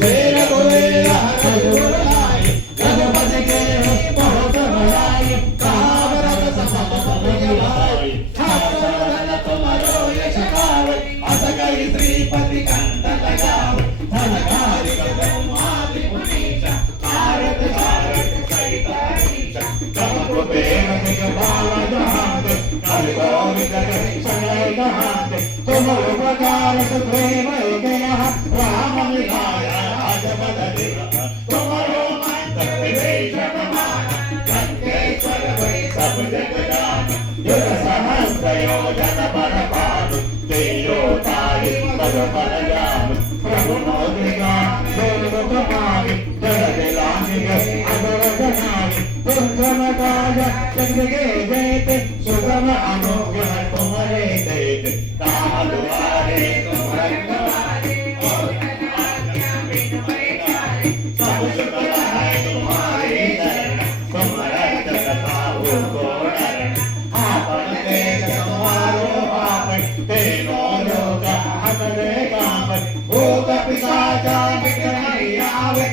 तेरा बोलेगा रघुराई रघुपति के बहुत बड़ाई कावरत समपति भाई ठाकुर तुम्हारो यश गावे अस गई श्रीपति कंठ लगावे धनकारी ब्रह्मादि मुनीचा भारत भारत सहित नीचा तम प्रेम के भाव जहां कल गोविंद समय कहां तुम उपकार प्रेम राम मिलाया आज बदले तुम्हारो मंत्र विदेश लंकेश्वर वै सब जग जान युग सहस्र योजन बल पान तेजो तारी पद बल जान प्रभु मौद्रिका देव कुमारी जय दिलानी अगर जनानी दुर्गम काज चंद्र के जयते सुगम अनुग्रह तुम्हारे देते ताम दुआरे तुम रंगवारे सब शुक्र है तुम्हारी शरण तुम्हारा जगता को डरण आपन तेज तुम्हारो आपन तेनो लोग हमरे काम भूत पिशाच मिट नहीं आवे